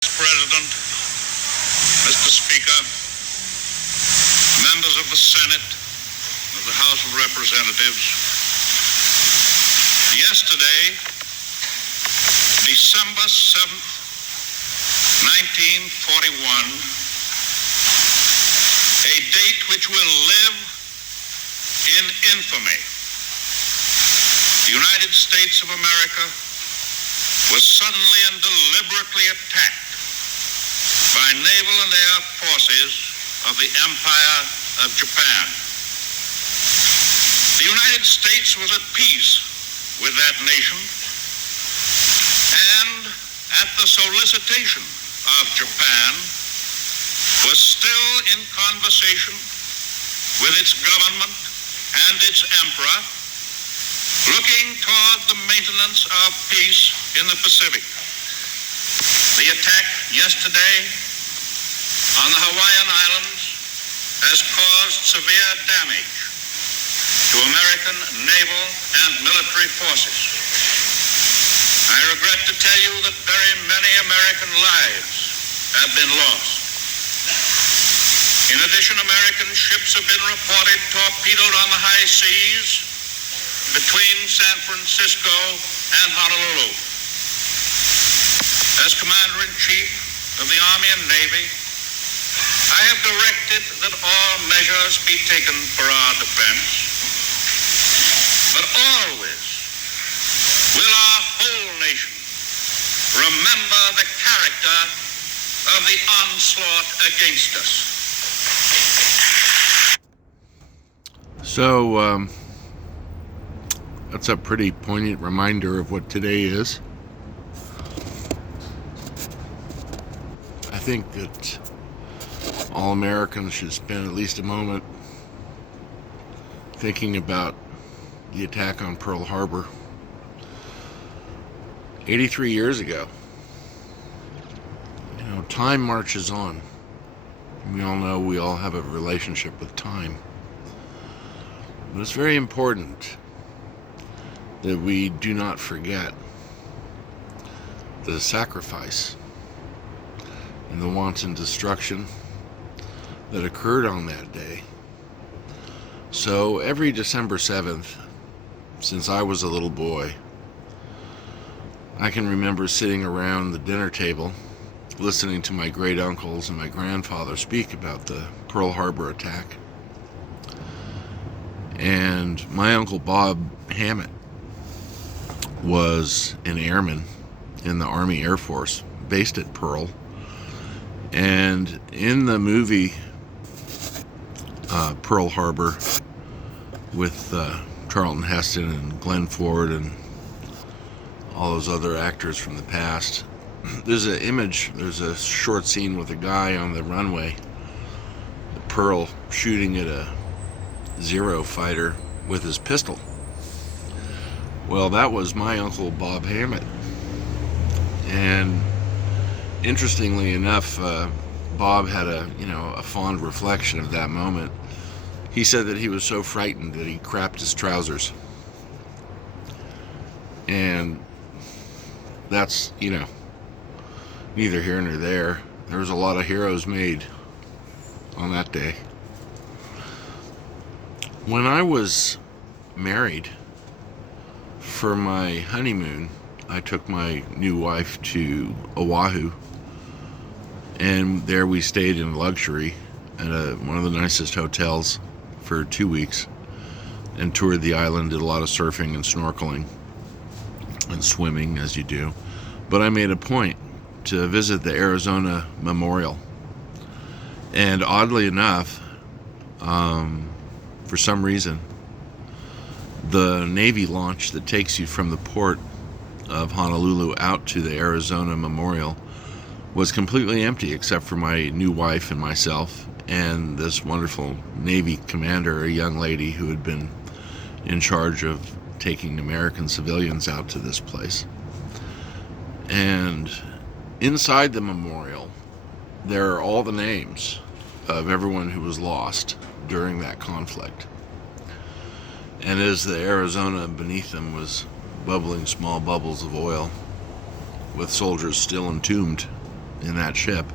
President, Mr. Speaker, members of the Senate, of the House of Representatives, yesterday, December 7th, 1941, a date which will live in infamy. The United States of America was suddenly and deliberately attacked by naval and air forces of the Empire of Japan. The United States was at peace with that nation, and at the solicitation of Japan, was still in conversation with its government and its emperor, looking toward the maintenance of peace in the Pacific. The attack yesterday on the Hawaiian Islands has caused severe damage to American naval and military forces. I regret to tell you that very many American lives have been lost. In addition, American ships have been reported torpedoed on the high seas between San Francisco and Honolulu. As Commander-in-Chief of the Army and Navy, I have directed that all measures be taken for our defense, but always will our whole nation remember the character of the onslaught against us. So, that's a pretty poignant reminder of what today is. I think that all Americans should spend at least a moment thinking about the attack on Pearl Harbor 83 years ago. You know, time marches on. We all know we all have a relationship with time. But it's very important that we do not forget the sacrifice and the wanton destruction that occurred on that day. So every December 7th, since I was a little boy, I can remember sitting around the dinner table listening to my great uncles and my grandfather speak about the Pearl Harbor attack. And my Uncle Bob Hammett was an airman in the Army Air Force based at Pearl. And in the movie Pearl Harbor with Charlton Heston and Glenn Ford and all those other actors from the past, there's a short scene with a guy on the runway at Pearl shooting at a Zero fighter with his pistol. Well, that was my Uncle Bob Hammett. And interestingly enough, Bob had a fond reflection of that moment. He said that he was so frightened that he crapped his trousers. And that's, neither here nor there. There was a lot of heroes made on that day. When I was married, for my honeymoon, I took my new wife to Oahu, and there we stayed in luxury at one of the nicest hotels for 2 weeks and toured the island, did a lot of surfing and snorkeling and swimming, as you do. But I made a point to visit the Arizona Memorial. And oddly enough, for some reason, the Navy launch that takes you from the port of Honolulu out to the Arizona Memorial was completely empty except for my new wife and myself and this wonderful Navy commander, a young lady who had been in charge of taking American civilians out to this place. And inside the memorial, there are all the names of everyone who was lost during that conflict. And as the Arizona beneath them was bubbling small bubbles of oil, with soldiers still entombed in that ship,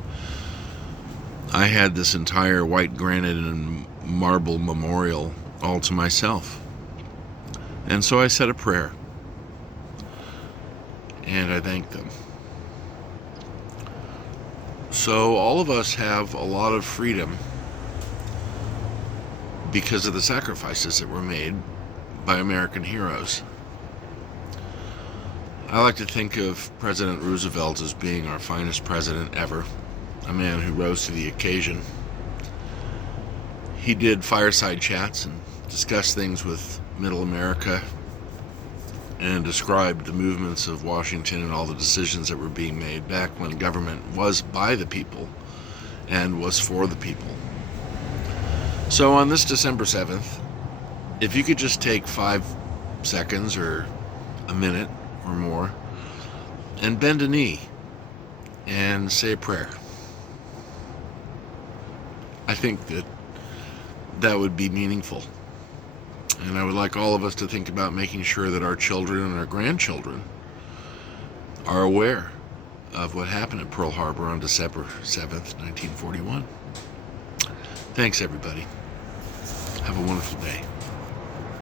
I had this entire white granite and marble memorial all to myself. And so I said a prayer, and I thanked them. So all of us have a lot of freedom because of the sacrifices that were made by American heroes. I like to think of President Roosevelt as being our finest president ever, a man who rose to the occasion. He did fireside chats and discussed things with Middle America and described the movements of Washington and all the decisions that were being made back when government was by the people and was for the people. So on this December 7th, if you could just take 5 seconds or a minute or more and bend a knee and say a prayer, I think that would be meaningful. And I would like all of us to think about making sure that our children and our grandchildren are aware of what happened at Pearl Harbor on December 7th, 1941. Thanks, everybody. Have a wonderful day.